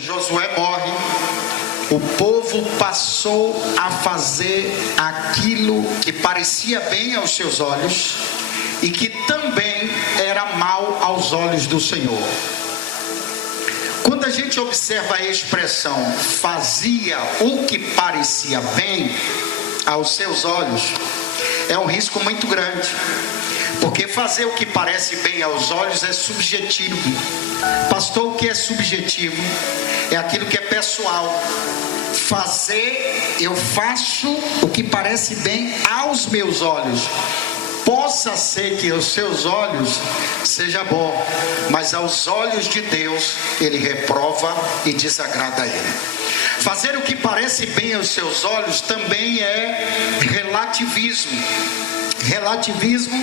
Josué morre, o povo passou a fazer aquilo que parecia bem aos seus olhos e que também era mal aos olhos do Senhor. Quando a gente observa a expressão fazia o que parecia bem aos seus olhos, é um risco muito grande, porque fazer o que parece bem aos olhos é subjetivo. Pastor, o que é subjetivo? É aquilo que é pessoal. Eu faço o que parece bem aos meus olhos. Possa ser que aos seus olhos seja bom, mas aos olhos de Deus ele reprova e desagrada a ele. Fazer o que parece bem aos seus olhos também é relativismo. Relativismo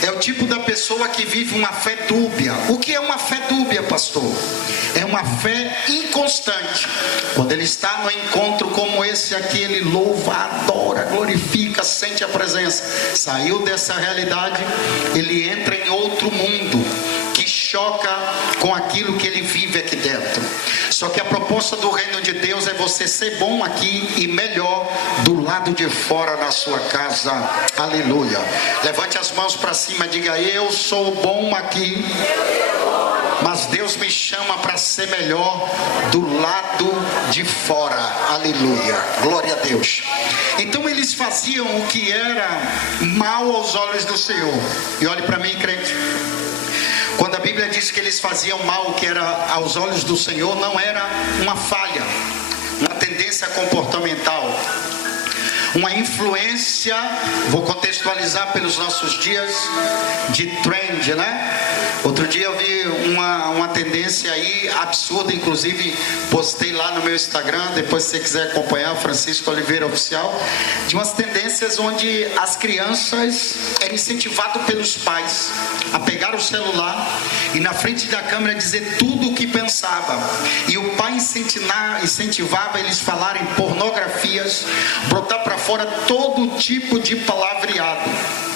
é o tipo da pessoa que vive uma fé dúbia. O que é uma fé dúbia, pastor? É uma fé inconstante. Quando ele está no encontro como esse aqui, ele louva, adora, glorifica, sente a presença. Saiu dessa realidade, ele entra em outro mundo que choca com aquilo que ele vive aqui dentro. Só que a proposta do reino de Deus é você ser bom aqui e melhor do lado de fora na sua casa. Aleluia. Levante as mãos para cima e diga: eu sou bom aqui, mas Deus me chama para ser melhor do lado de fora. Aleluia. Glória a Deus. Então eles faziam o que era mal aos olhos do Senhor. E olhe para mim, crente. Quando a Bíblia diz que eles faziam mal o que era aos olhos do Senhor, não era uma falha, uma tendência comportamental, uma influência, vou contextualizar pelos nossos dias, de trend, né? Outro dia eu vi uma tendência aí absurda, inclusive postei lá no meu Instagram, depois se você quiser acompanhar, Francisco Oliveira Oficial, de umas tendências onde as crianças eram incentivadas pelos pais a pegar o celular e na frente da câmera dizer tudo o que pensava, e o pai incentivava eles falarem pornografias, botar para fora todo tipo de palavreado.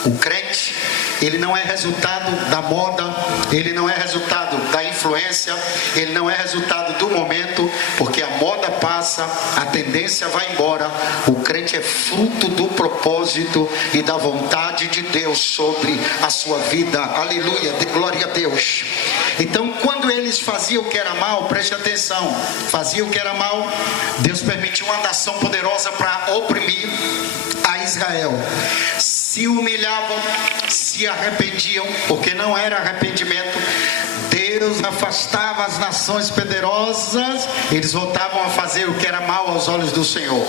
O crente, ele não é resultado da moda, ele não é resultado da influência, ele não é resultado do momento, porque a moda passa, a tendência vai embora. O crente é fruto do propósito e da vontade de Deus sobre a sua vida. Aleluia, de glória a Deus. Então, quando eles faziam o que era mal, preste atenção, faziam o que era mal, Deus permitiu uma nação poderosa para oprimir a Israel. Se humilhavam, se arrependiam, porque não era arrependimento. Deus afastava as nações poderosas, eles voltavam a fazer o que era mal aos olhos do Senhor.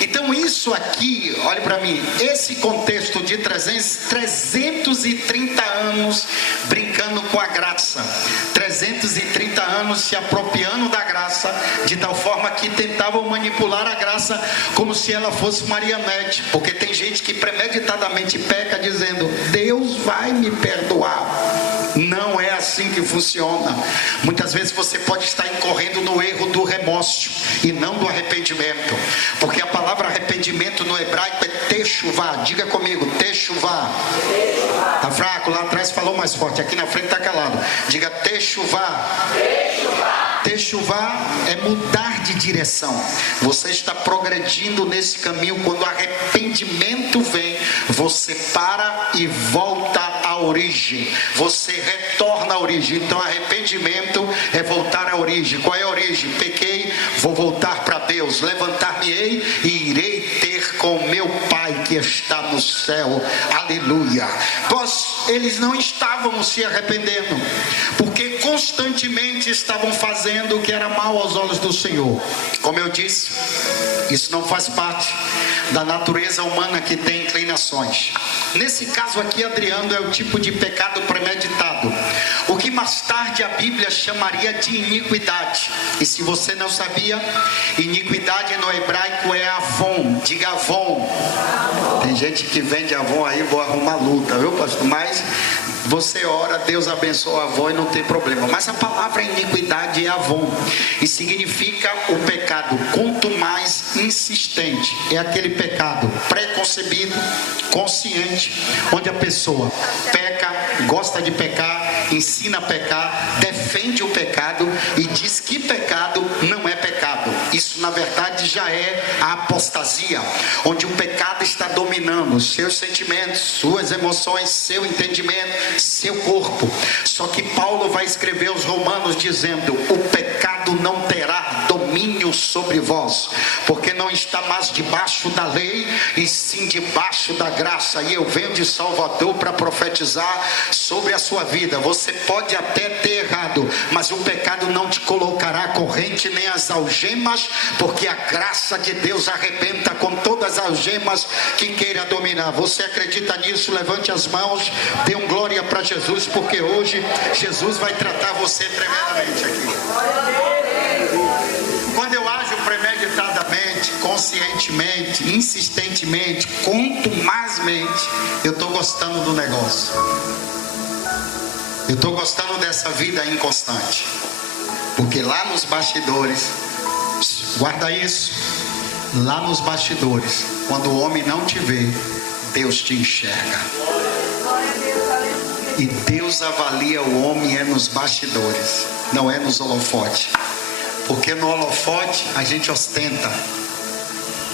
Então isso aqui, olhe para mim, esse contexto de 330 anos brincando com a graça, 330 anos se apropriando da graça, de tal forma que tentavam manipular a graça como se ela fosse marionete, porque tem gente que premeditadamente peca dizendo: Deus vai me perdoar. Não é assim que funciona. Muitas vezes você pode estar incorrendo no erro do remorso e não do arrependimento, porque a palavra arrependimento no hebraico é techuvá. Diga comigo, techuvá. Tá fraco? Lá atrás falou mais forte, aqui na frente tá calado. Diga techuvá. Techuvá é mudar de direção. Você está progredindo nesse caminho. Quando o arrependimento vem, você para e volta à origem. Você retorna à origem. Então arrependimento é voltar à origem. Qual é a origem? Pequei, vou voltar para Deus. Levantar-me-ei e irei ter com meu Pai que está no céu. Aleluia. Eles não estavam se arrependendo, porque constantemente estavam fazendo o que era mal aos olhos do Senhor. Como eu disse, isso não faz parte da natureza humana, que tem inclinações. Nesse caso aqui, Adriano, é o tipo de pecado premeditado, o que mais tarde a Bíblia chamaria de iniquidade. E se você não sabia, iniquidade no hebraico é avon. Diga avon. Tem gente que vende avon aí, vou arrumar luta, viu, pastor? Mas você ora, Deus abençoa a avó e não tem problema. Mas a palavra iniquidade é avon e significa o pecado quanto mais insistente. É aquele pecado preconcebido, consciente, onde a pessoa peca, gosta de pecar ensina a pecar, defende o pecado e diz que pecado não é pecado. Isso na verdade já é a apostasia, onde o pecado está dominando os seus sentimentos, suas emoções, seu entendimento, seu corpo. Só que Paulo vai escrever aos Romanos dizendo: o pecado não terá domínio sobre vós, porque não está mais debaixo da lei, e sim debaixo da graça. E eu venho de Salvador para profetizar sobre a sua vida. Você pode até ter errado, mas o pecado não te colocará a corrente nem as algemas, porque a graça de Deus arrebenta com todas as algemas que queira dominar. Você acredita nisso? Levante as mãos, dê um glória para Jesus, porque hoje Jesus vai tratar você tremendamente aqui. Quando eu ajo premeditadamente, conscientemente, insistentemente, contumazmente, eu estou gostando do negócio. Eu estou gostando dessa vida inconstante. Porque lá nos bastidores, guarda isso, lá nos bastidores, quando o homem não te vê, Deus te enxerga. E Deus avalia o homem é nos bastidores, não é nos holofotes. Porque no holofote a gente ostenta.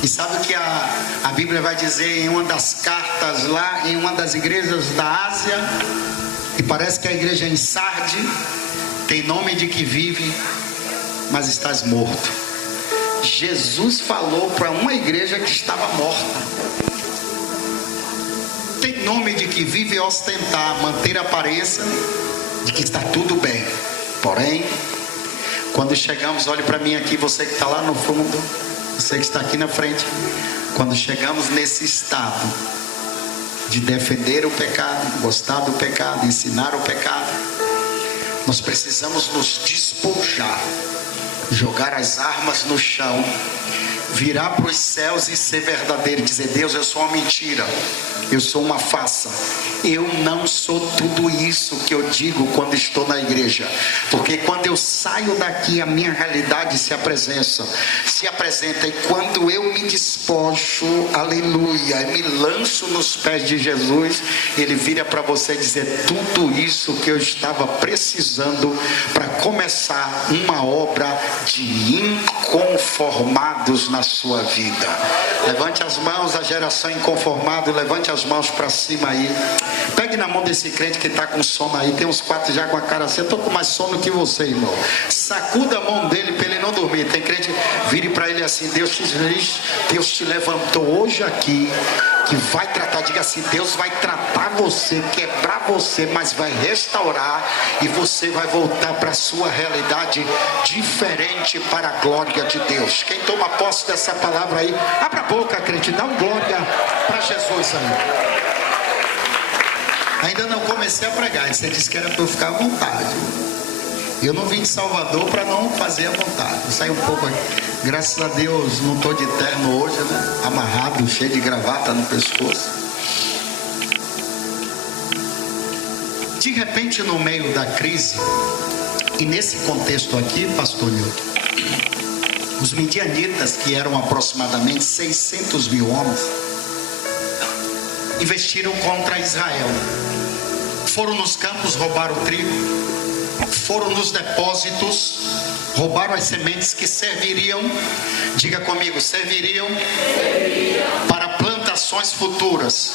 E sabe o que a Bíblia vai dizer em uma das cartas lá, em uma das igrejas da Ásia, e parece que a igreja em Sarde tem nome de que vive, mas estás morto. Jesus falou para uma igreja que estava morta. Tem nome de que vive ostentar, manter a aparência de que está tudo bem. Porém, quando chegamos, olhe para mim aqui, você que está lá no fundo, você que está aqui na frente. Quando chegamos nesse estado de defender o pecado, gostar do pecado, ensinar o pecado, nós precisamos nos despojar, jogar as armas no chão, virar para os céus e ser verdadeiro, dizer: Deus, eu sou uma mentira, eu sou uma farsa, eu não sou tudo isso que eu digo quando estou na igreja. Porque quando eu saio daqui, a minha realidade se apresenta, e quando eu me despojo, aleluia, e me lanço nos pés de Jesus, ele vira para você dizer: tudo isso que eu estava precisando para começar uma obra de inconformados na sua vida. Levante as mãos, a geração inconformada, levante as mãos para cima aí. Pegue na mão desse crente que está com sono aí. Tem uns 4 já com a cara assim: eu estou com mais sono que você, irmão. Sacuda a mão dele para ele não dormir. Tem crente, vire para ele assim: Deus te levantou hoje aqui, que vai tratar, diga assim: Deus vai tratar você, quebrar você, mas vai restaurar, e você vai voltar para a sua realidade diferente, para a glória de Deus. Quem toma posse dessa palavra aí, abra a boca, crente, dá um glória para Jesus aí. Ainda não comecei a pregar, você disse que era para eu ficar à vontade. Eu não vim de Salvador para não fazer à vontade. Eu saí um pouco aqui. Graças a Deus não estou de terno hoje, né? Amarrado, cheio de gravata no pescoço. De repente, no meio da crise, e nesse contexto aqui, pastor Nilton, os midianitas, que eram aproximadamente 600 mil homens, investiram contra Israel. Foram nos campos, roubaram o trigo, foram nos depósitos, roubaram as sementes que serviriam, diga comigo, serviriam para plantações futuras.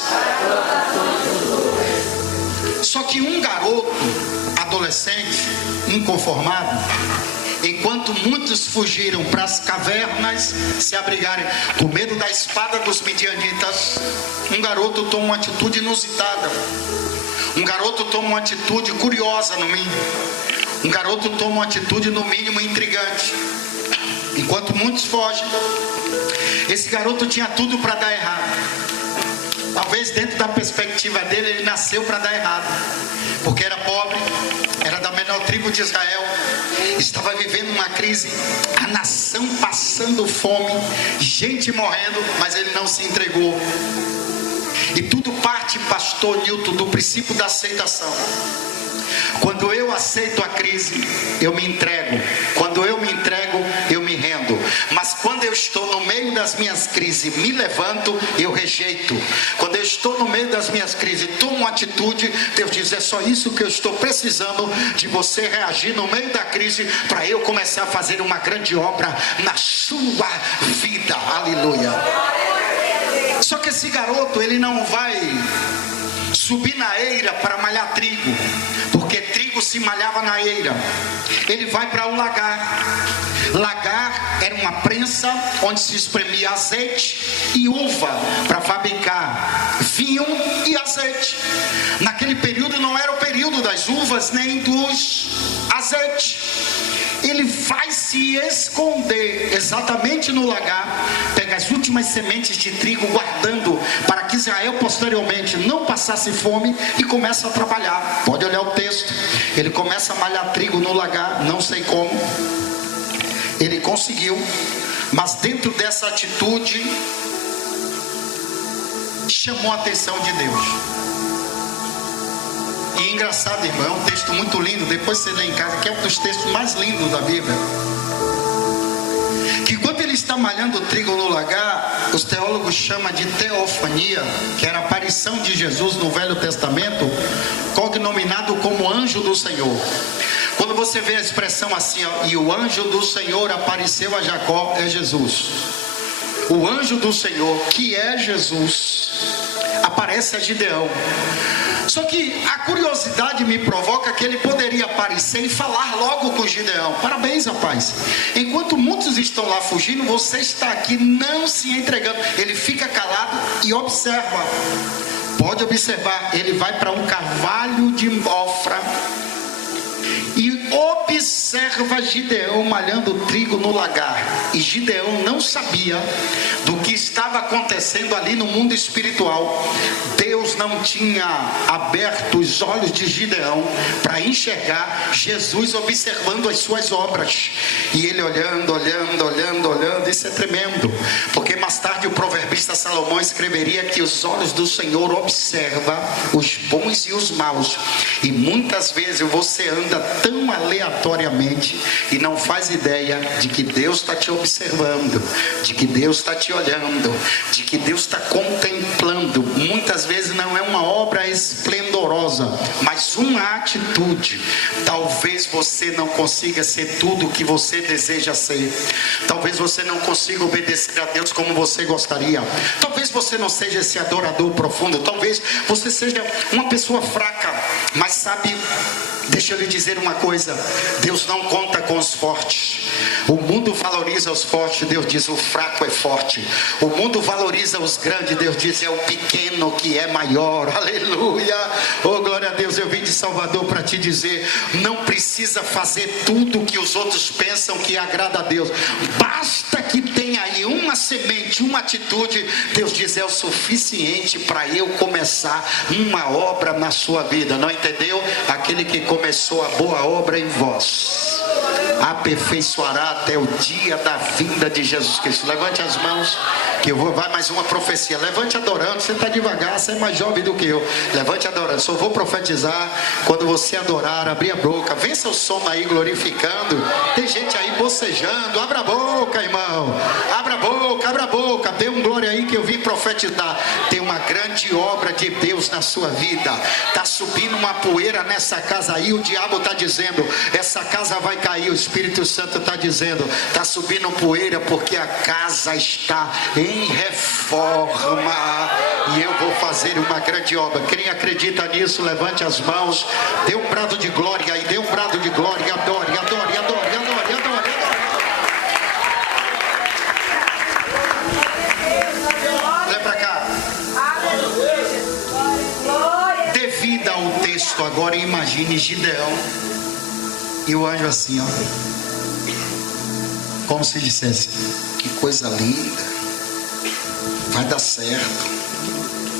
Só que um garoto adolescente, inconformado, enquanto muitos fugiram para as cavernas se abrigarem com medo da espada dos midianitas, um garoto toma uma atitude inusitada. Um garoto toma uma atitude curiosa, no mínimo. Um garoto toma uma atitude, no mínimo, intrigante. Enquanto muitos fogem, esse garoto tinha tudo para dar errado. Talvez dentro da perspectiva dele, ele nasceu para dar errado. Porque era pobre, era da menor tribo de Israel, estava vivendo uma crise, a nação passando fome, gente morrendo, mas ele não se entregou. E tudo parte, pastor Nilton, do princípio da aceitação. Quando eu aceito a crise, eu me entrego. Quando eu me entrego, eu me rendo. Mas quando eu estou no meio meio das minhas crises me levanto, eu rejeito. Quando eu estou no meio das minhas crises, tomo uma atitude, Deus diz: é só isso que eu estou precisando de você reagir no meio da crise, para eu começar a fazer uma grande obra na sua vida. Aleluia. Só que esse garoto, ele não vai subir na eira para malhar trigo, porque trigo se malhava na eira. Ele vai para o lagar. Lagar era uma prensa onde se espremia azeite e uva para fabricar vinho e azeite. Naquele período não era o período das uvas nem dos azeites. Ele vai se esconder exatamente no lagar, pega as últimas sementes de trigo, guardando para que Israel posteriormente não passasse fome, e começa a trabalhar. Pode olhar o texto. Ele começa a malhar trigo no lagar, não sei como. Ele conseguiu, mas dentro dessa atitude chamou a atenção de Deus. E engraçado, irmão, é um texto muito lindo. Depois você lê em casa, que é um dos textos mais lindos da Bíblia. Que quando ele está malhando trigo no lagar, os teólogos chamam de teofania, que era a aparição de Jesus no Velho Testamento, cognominado como anjo do Senhor. Quando você vê a expressão assim, ó, e o anjo do Senhor apareceu a Jacó, é Jesus. O anjo do Senhor, que é Jesus, aparece a Gideão. Só que a curiosidade me provoca que ele poderia aparecer e falar logo com Gideão: parabéns, rapaz, enquanto muitos estão lá fugindo, você está aqui não se entregando. Ele fica calado e observa. Pode observar, ele vai para um carvalho de Ofra e observa Gideão malhando trigo no lagar. E Gideão não sabia do que estava acontecendo ali no mundo espiritual. Deus não tinha aberto os olhos de Gideão para enxergar Jesus observando as suas obras. E ele olhando, isso é tremendo, porque mais tarde o proverbista Salomão escreveria que os olhos do Senhor observam os bons e os maus. E muitas vezes você anda tão aleatoriamente e não faz ideia de que Deus está te observando, de que Deus está te olhando, de que Deus está contemplando. Muitas vezes não é uma obra esplendorosa, mas uma atitude. Talvez você não consiga ser tudo o que você deseja ser. Talvez você não consiga obedecer a Deus como você gostaria. Talvez você não seja esse adorador profundo. Talvez você seja uma pessoa fraca. Mas sabe, deixa eu lhe dizer uma coisa: Deus não conta com os fortes. O mundo valoriza os fortes, Deus diz: o fraco é forte. O mundo valoriza os grandes, Deus diz: é o pequeno que é maior. Aleluia, oh glória a Deus. Eu vim de Salvador para te dizer: não precisa fazer tudo que os outros pensam que agrada a Deus. Basta que tenha aí uma semente, uma atitude. Deus diz: é o suficiente para eu começar uma obra na sua vida. Não entendeu? Aquele que começou a boa obra em vós aperfeiçoará até o dia da vinda de Jesus Cristo. Levante as mãos, que eu vou, vai mais uma profecia. Levante adorando. Você está devagar, você é mais jovem do que eu. Levante adorando. Só vou profetizar quando você adorar, abrir a boca. Vença o som aí glorificando. Tem gente aí bocejando. Abra a boca, irmão. Abra a boca, abra a boca. Dê um glória aí que eu vim profetizar. Tem uma grande obra de Deus na sua vida. Está subindo uma poeira nessa casa aí. O diabo está dizendo: essa casa vai cair. O Espírito Santo está dizendo: está subindo poeira porque a casa está em reforma e eu vou fazer uma grande obra. Quem acredita nisso, levante as mãos, dê um brado de glória e dê um brado de glória. Adore, adore, adore, adore, adore. Olha para cá. Devido ao texto, agora imagine Gideão e o anjo assim, ó, como se dissesse: que coisa linda, vai dar certo.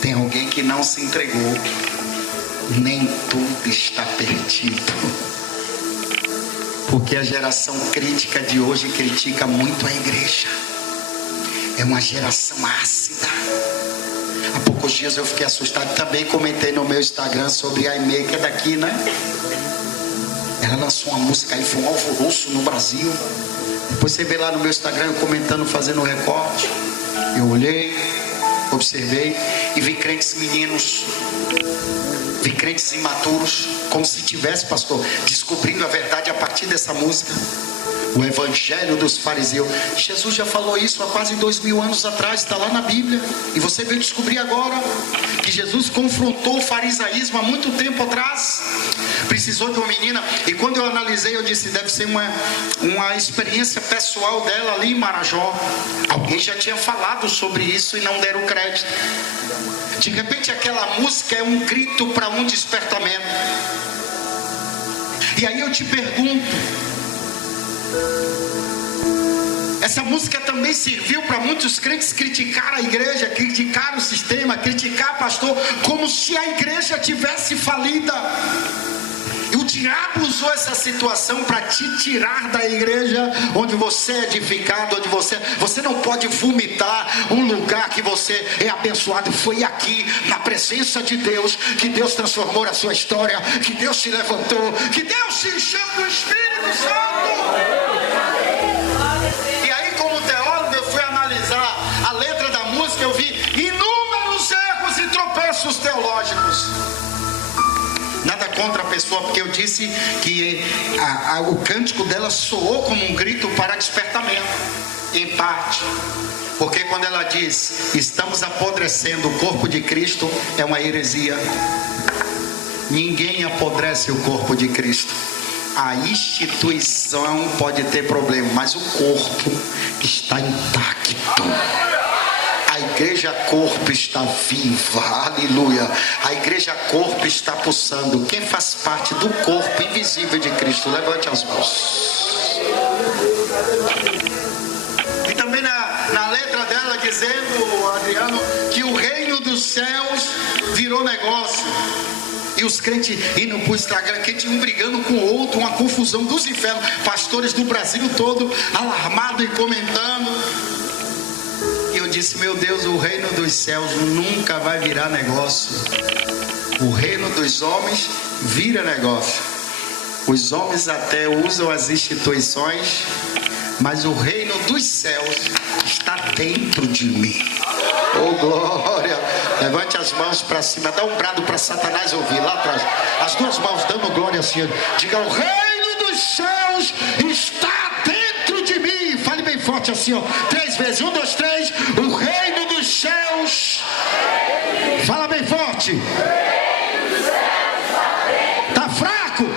Tem alguém que não se entregou. Nem tudo está perdido. Porque a geração crítica de hoje critica muito a igreja. É uma geração ácida. Há poucos dias eu fiquei assustado. Também comentei no meu Instagram sobre a Aimee, que é daqui, né? Ela lançou uma música aí, foi um alvoroço no Brasil. Depois você vê lá no meu Instagram comentando, fazendo um recorte. Eu olhei, observei e vi crentes meninos, vi crentes imaturos, como se tivesse, pastor, descobrindo a verdade a partir dessa música. O evangelho dos fariseus. Jesus já falou isso há quase 2000 anos atrás, está lá na Bíblia. E você veio descobrir agora que Jesus confrontou o farisaísmo há muito tempo atrás. Precisou de uma menina. E quando eu analisei, eu disse, deve ser uma experiência pessoal dela ali em Marajó. Alguém já tinha falado sobre isso e não deram crédito. De repente aquela música é um grito para um despertamento. E aí eu te pergunto, essa música também serviu para muitos crentes criticar a igreja, criticar o sistema, criticar pastor, como se a igreja tivesse falida. E o diabo usou essa situação para te tirar da igreja onde você é edificado, onde você não pode vomitar um lugar que você é abençoado. Foi aqui, na presença de Deus, que Deus transformou a sua história, que Deus te levantou, que Deus te encheu do Espírito Santo. Eu vi inúmeros erros e tropeços teológicos. Nada contra a pessoa, porque eu disse que o cântico dela soou como um grito para despertamento, em parte. Porque quando ela diz, estamos apodrecendo o corpo de Cristo, é uma heresia. Ninguém apodrece o corpo de Cristo. A instituição pode ter problema, mas o corpo está intacto. A igreja corpo está viva, aleluia. A igreja corpo está pulsando. Quem faz parte do corpo invisível de Cristo, levante as mãos. E também na letra dela dizendo, Adriano, que o reino dos céus virou negócio. E os crentes indo para o Instagram, crente um brigando com o outro, uma confusão dos infernos. Pastores do Brasil todo alarmado e comentando. Eu disse, meu Deus, o reino dos céus nunca vai virar negócio. O reino dos homens vira negócio. Os homens até usam as instituições, mas o reino dos céus está dentro de mim. Oh glória! Levante as mãos para cima, dá um brado para Satanás ouvir lá atrás. As duas mãos dando glória assim. Diga, o reino dos céus está dentro de mim. Fale bem forte assim, ó. 3 vezes, 1, 2, 3. O reino dos céus. Fala bem forte. Tá fraco? O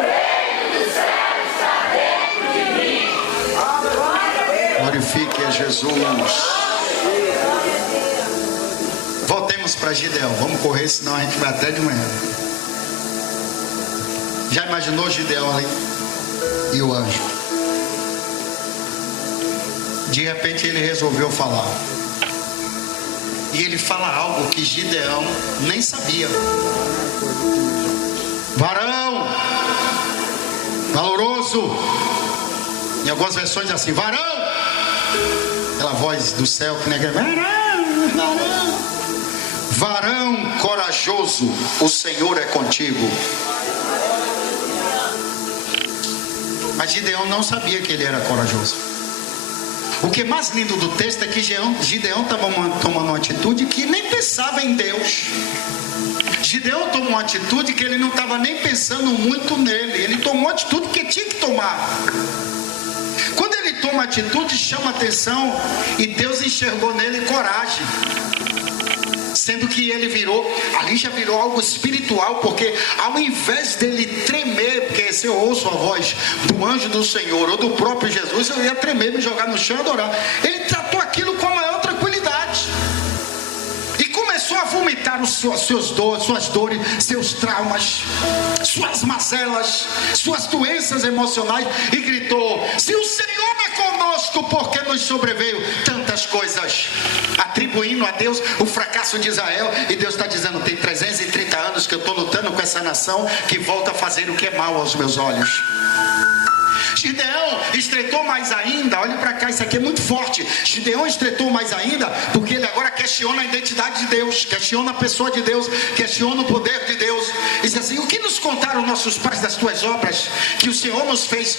reino dos céus está dentro de mim. Glorifique a Jesus. Voltemos para Gideão. Vamos correr, senão a gente vai até de manhã. Já imaginou Gideão ali? E o anjo? De repente ele resolveu falar. E ele fala algo que Gideão nem sabia. Varão valoroso. Em algumas versões assim, varão. Aquela voz do céu que nega. Varão. Varão corajoso, o Senhor é contigo. Mas Gideão não sabia que ele era corajoso. O que é mais lindo do texto é que Gideão estava tomando uma atitude que nem pensava em Deus. Gideão tomou uma atitude que ele não estava nem pensando muito nele. Ele tomou uma atitude que tinha que tomar. Quando ele toma atitude, chama atenção, e Deus enxergou nele coragem. Sendo que ele ali já virou algo espiritual, porque ao invés dele tremer, porque se eu ouço a voz do anjo do Senhor ou do próprio Jesus, eu ia tremer, me jogar no chão e adorar. Ele tratou aquilo com a maior tranquilidade e começou a vomitar suas dores, seus traumas, suas mazelas, suas doenças emocionais, e gritou: se o Senhor é conosco, por que nos sobreveio tantas coisas? Atribuindo a Deus o fracasso de Israel. E Deus está dizendo: tem 330 anos que eu estou lutando com essa nação que volta a fazer o que é mal aos meus olhos. Gideão estreitou mais ainda. Olhe para cá, isso aqui é muito forte. Gideão estreitou mais ainda porque ele agora questiona a identidade de Deus, questiona a pessoa de Deus, questiona o poder de Deus. E diz assim: o que nos contaram nossos pais das tuas obras, que o Senhor nos fez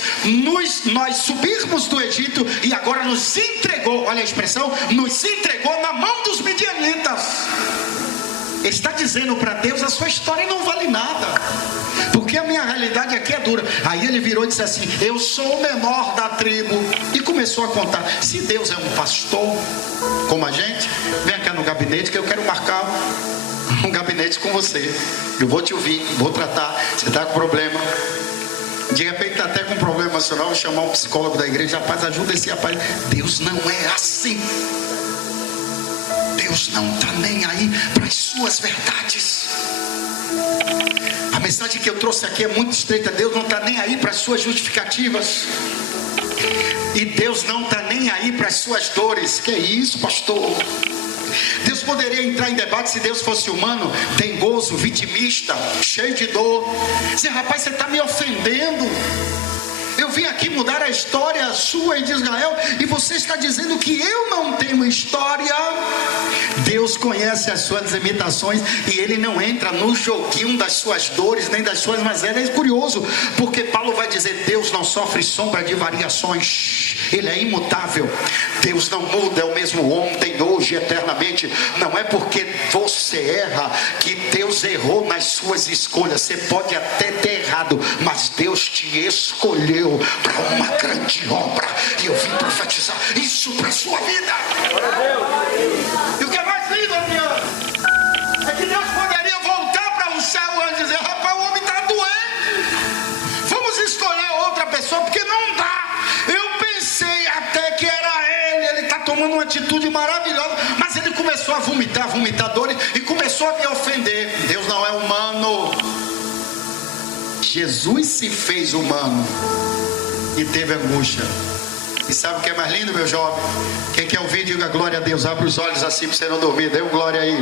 nós subirmos do Egito e agora nos entregou, olha a expressão, nos entregou na mão dos midianitas. Ele está dizendo para Deus: a sua história não vale nada, porque a minha realidade aqui é dura. Aí ele virou e disse assim: eu sou o menor da tribo, e começou a contar. Se Deus é um pastor como a gente, vem cá no gabinete que eu quero marcar um gabinete com você. Eu vou te ouvir, vou tratar. Você está com problema, de repente está até com problema emocional, vou chamar um psicólogo da igreja. Rapaz, ajuda esse rapaz. Deus não é assim. Deus não está nem aí para as suas verdades. A mensagem que eu trouxe aqui é muito estreita. Deus não está nem aí para as suas justificativas, e Deus não está nem aí para as suas dores. Que é isso, pastor? Deus poderia entrar em debate se Deus fosse humano, dengoso, vitimista, cheio de dor. Dizer: rapaz, você está me ofendendo. Eu vim aqui mudar a história sua e de Israel, e você está dizendo que eu não tenho história. Deus conhece as suas limitações, e Ele não entra no joguinho das suas dores, nem das suas misérias. É curioso, porque Paulo vai dizer: Deus não sofre sombra de variações, Ele é imutável. Deus não muda, é o mesmo ontem, hoje, eternamente. Não é porque você erra que Deus errou nas suas escolhas. Você pode até ter errado, mas Deus te escolheu para uma grande obra, e eu vim profetizar isso para a sua vida. E o que é mais lindo, Adriano, é que Deus poderia voltar para o céu e dizer: rapaz, o homem está doente, vamos escolher outra pessoa, porque não dá. Eu pensei até que era ele está tomando uma atitude maravilhosa, mas ele começou a vomitar dores, e começou a me ofender. Deus não é humano. Jesus se fez humano e teve angústia. E sabe o que é mais lindo, meu jovem? Quem quer ouvir, diga glória a Deus. Abre os olhos assim para você não dormir. Dê um glória aí.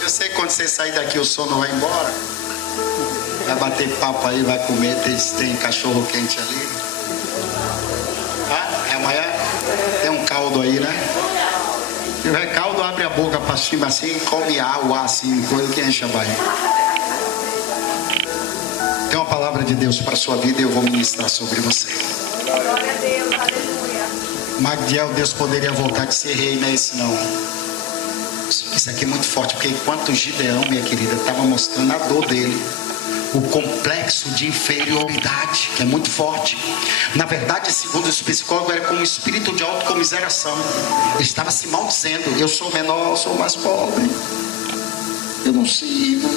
Eu sei que quando você sair daqui o sono vai embora. Vai bater papo aí, vai comer. Tem cachorro quente ali. É amanhã? Tem um caldo aí, né? Se tiver caldo, abre a boca para cima assim e come água assim, coisa que enche a barriga. Tem uma palavra de Deus para a sua vida e eu vou ministrar sobre você. Glória a Deus, aleluia. Magdiel, Deus poderia voltar de ser rei, não é isso não. Isso aqui é muito forte, porque enquanto Gideão, minha querida, estava mostrando a dor dele, o complexo de inferioridade, que é muito forte. Na verdade, segundo os psicólogos, era como um espírito de autocomiseração. Ele estava se maldizendo: eu sou menor, eu sou mais pobre, eu não sirvo.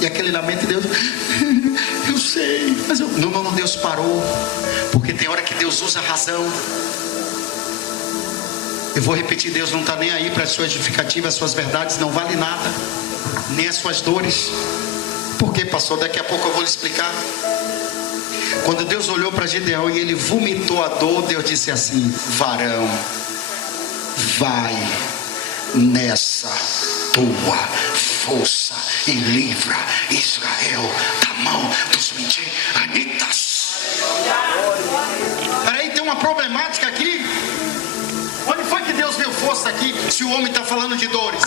E aquele lamento de Deus: eu sei, mas eu... Não, Deus parou, porque tem hora que Deus usa a razão. Eu vou repetir: Deus não está nem aí para as suas justificativas, as suas verdades não valem nada, nem as suas dores. Por quê, pastor? Daqui a pouco eu vou lhe explicar. Quando Deus olhou para Gideão e ele vomitou a dor, Deus disse assim: varão, vai nessa tua força e livra Israel da mão dos midianitas. Peraí, tem uma problemática aqui. Onde foi que Deus viu força aqui, se o homem está falando de dores?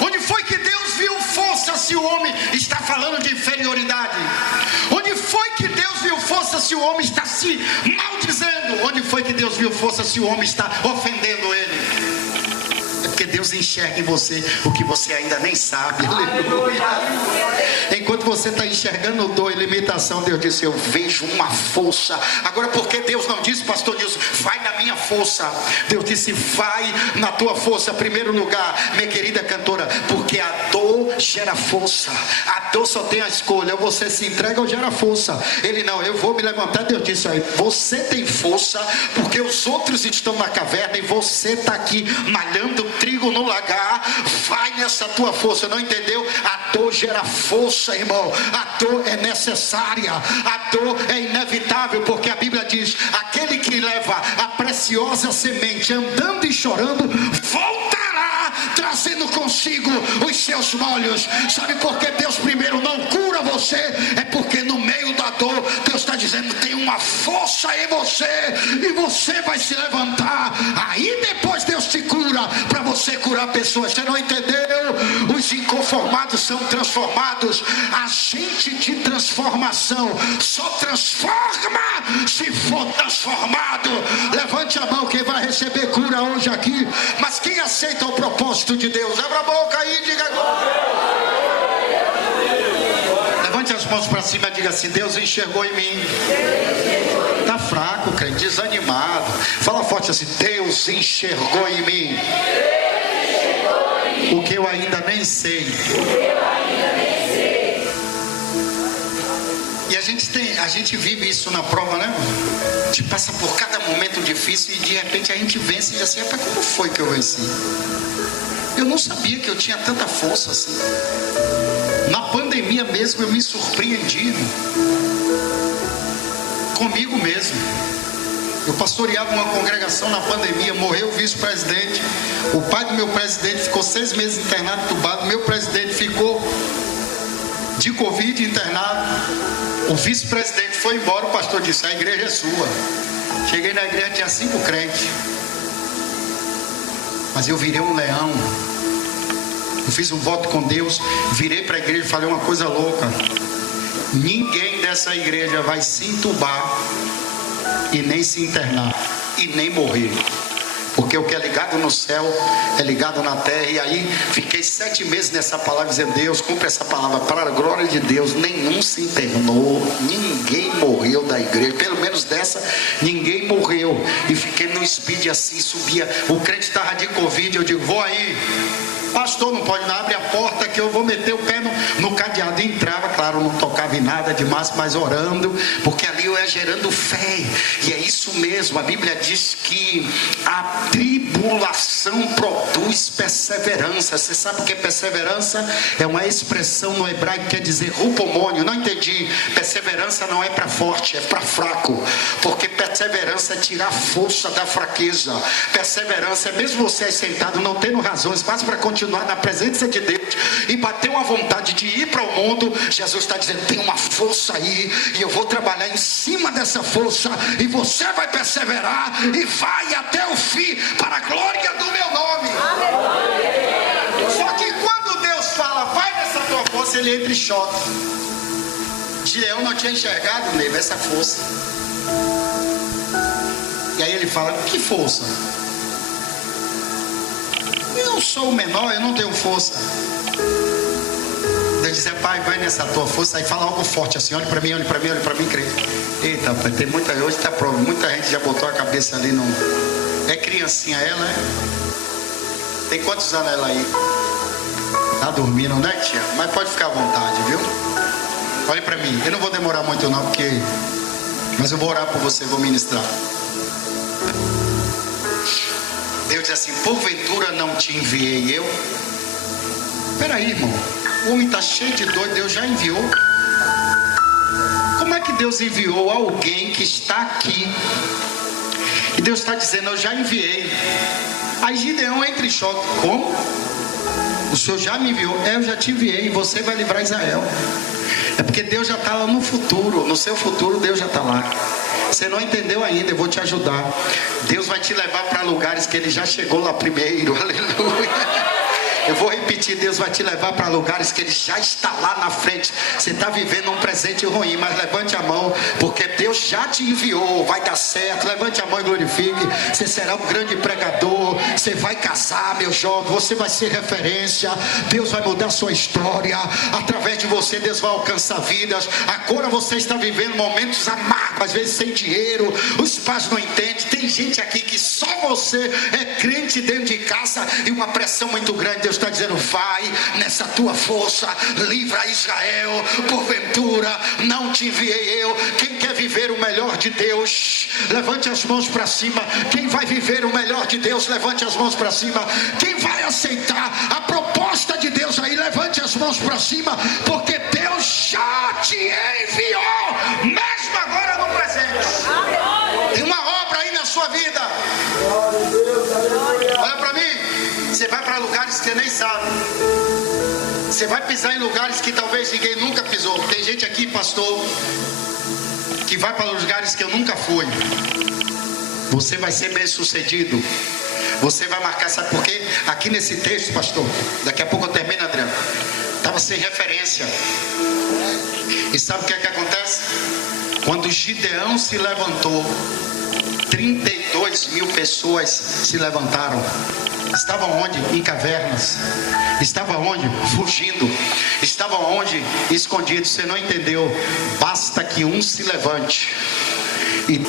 Onde foi que Deus viu força, se o homem está falando de inferioridade? Onde foi que Deus viu força, se o homem está se maldizendo? Onde foi que Deus viu força, se o homem está ofendendo ele? Porque Deus enxerga em você o que você ainda nem sabe. Aleluia. Enquanto você está enxergando dor e limitação, Deus disse: eu vejo uma força. Agora, por que Deus não disse, pastor Nilson, vai na minha força? Deus disse: vai na tua força. Primeiro lugar, minha querida cantora, porque a dor gera força. A dor só tem a escolha: ou você se entrega ou gera força. Ele não: eu vou me levantar. Deus disse: aí, você tem força, porque os outros estão na caverna e você está aqui malhando trigo no lagar. Vai nessa tua força. Não entendeu? A dor gera força, irmão. A dor é necessária, a dor é inevitável, porque a Bíblia diz: aquele que leva a preciosa semente andando e chorando, voltará trazendo consigo os seus molhos. Sabe por que Deus primeiro não cura você? É porque no meio da dor Deus está dizendo: tem uma força em você e você vai se levantar. Aí depois Deus te cura para você curar pessoas. Você não entendeu? Os inconformistas inconformados são transformados. Agente de transformação só transforma se for transformado. Levante a mão quem vai receber cura hoje aqui. Mas quem aceita o propósito de Deus? Abra a boca aí e diga glória. Levante as mãos para cima e diga assim: Deus enxergou em mim. Está fraco, crente, desanimado. Fala forte assim: Deus enxergou em mim o que eu ainda nem sei. E a gente vive isso na prova, né? A gente passa por cada momento difícil e de repente a gente vence e diz assim: rapaz, como foi que eu venci? Eu não sabia que eu tinha tanta força assim. Na pandemia mesmo eu me surpreendi comigo mesmo. Eu pastoreava uma congregação na pandemia, morreu o vice-presidente, o pai do meu presidente ficou 6 meses internado, entubado, meu presidente ficou de Covid internado, o vice-presidente foi embora, o pastor disse: a igreja é sua. Cheguei na igreja, tinha 5 crentes, mas eu virei um leão. Eu fiz um voto com Deus, virei para a igreja e falei uma coisa louca: ninguém dessa igreja vai se entubar e nem se internar e nem morrer, porque o que é ligado no céu é ligado na terra. E aí fiquei 7 meses nessa palavra, dizendo: Deus, cumpre essa palavra para a glória de Deus. Nenhum se internou, ninguém morreu da igreja, pelo menos dessa ninguém morreu. E fiquei no speed assim, subia, o crente estava de Covid, eu digo: vou aí, pastor, não pode, não, abre a porta que eu vou meter o pé no cadeado. E entrava, claro, não tocava em nada demais, mas orando, porque ali eu ia gerando fé. E é isso mesmo, a Bíblia diz que a tribulação produz perseverança. Você sabe o que é perseverança? É uma expressão no hebraico que quer dizer rupomônio. Não entendi. Perseverança não é para forte, é para fraco, porque perseverança é tirar força da fraqueza. Perseverança é mesmo você sentado não tendo razões, mas para continuar na presença de Deus e bater uma vontade de ir para o mundo. Jesus está dizendo: tem uma força aí e eu vou trabalhar em cima dessa força, e você vai perseverar e vai até o fim para a glória do meu nome. Só que quando Deus fala: vai nessa tua força, ele entra em choque. Gideão não tinha enxergado nele essa força, e aí ele fala: que força? Eu sou o menor, eu não tenho força. Deus diz: pai, vai nessa tua força. Aí fala algo forte assim: olha para mim, olha para mim, olha para mim, crente. Eita, pai, tem muita, hoje está prova, muita gente já botou a cabeça ali no... É criancinha ela, é? Tem quantos anos ela aí? Tá dormindo, né, tia? Mas pode ficar à vontade, viu? Olha para mim, eu não vou demorar muito não, porque... mas eu vou orar por você, vou ministrar. Deus diz assim: porventura não te enviei eu? Peraí, irmão, o homem está cheio de dor, Deus já enviou. Como é que Deus enviou alguém que está aqui? E Deus está dizendo: eu já enviei. Aí Gideão entra em choque: como? O Senhor já me enviou? Eu já te enviei, você vai livrar Israel. É porque Deus já está lá no futuro, no seu futuro Deus já está lá. Você não entendeu ainda, eu vou te ajudar. Deus vai te levar para lugares que Ele já chegou lá primeiro. Aleluia. Eu vou repetir: Deus vai te levar para lugares que Ele já está lá na frente. Você está vivendo um presente ruim, mas levante a mão, porque Deus já te enviou. Vai dar certo, levante a mão e glorifique. Você será um grande pregador, você vai casar, meu jovem, você vai ser referência. Deus vai mudar a sua história. Através de você, Deus vai alcançar vidas. Agora você está vivendo momentos amargos, às vezes sem dinheiro, os pais não entendem. Tem gente aqui que só você é crente dentro de casa e uma pressão muito grande. Deus está dizendo: vai nessa tua força, livra Israel. Porventura não te enviei eu? Quem quer viver o melhor de Deus, levante as mãos para cima. Quem vai viver o melhor de Deus, levante as mãos para cima. Quem vai aceitar a proposta de Deus aí, levante as mãos para cima, porque Deus já te enviou, mesmo agora no presente. Tem uma obra aí na sua vida. Olha para mim. Você vai para lugares que você nem sabe. Você vai pisar em lugares que talvez ninguém nunca pisou. Tem gente aqui, pastor, que vai para lugares que eu nunca fui. Você vai ser bem sucedido. Você vai marcar, sabe por quê? Aqui nesse texto, pastor, daqui a pouco eu termino, Adriano. estava sem referência. E sabe o que é que acontece? Quando Gideão se levantou, 32 mil pessoas se levantaram. Estavam onde? Em cavernas. Estava onde? Fugindo. Estavam onde? Escondidos. Você não entendeu? Basta que um se levante. E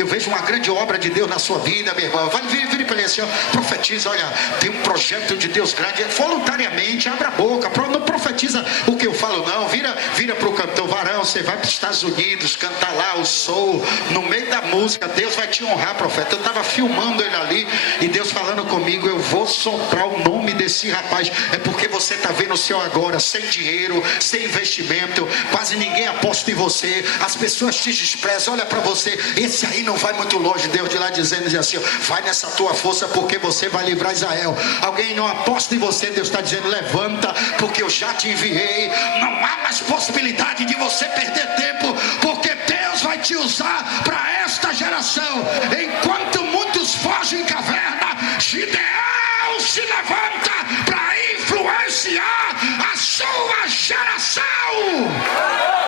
eu vejo uma grande obra de Deus na sua vida, meu irmão. Vai vir para ele assim, ó, profetiza, olha, tem um projeto de Deus grande. Voluntariamente, abra a boca, não profetiza o que eu falo, não. Vira para o cantor, varão, você vai para os Estados Unidos, cantar lá o soul, no meio da música, Deus vai te honrar, profeta. Eu estava filmando ele ali, e Deus falando comigo, eu vou soprar o nome desse rapaz. É porque você está vendo o seu agora, sem dinheiro, sem investimento, quase ninguém aposta em você, as pessoas te desprezam, olha para você. Esse aí não vai muito longe. Deus de lá dizendo assim, vai nessa tua força, porque você vai livrar Israel. Alguém não aposta em você, Deus está dizendo, levanta, porque eu já te enviei. Não há mais possibilidade de você perder tempo, porque Deus vai te usar para esta geração. Enquanto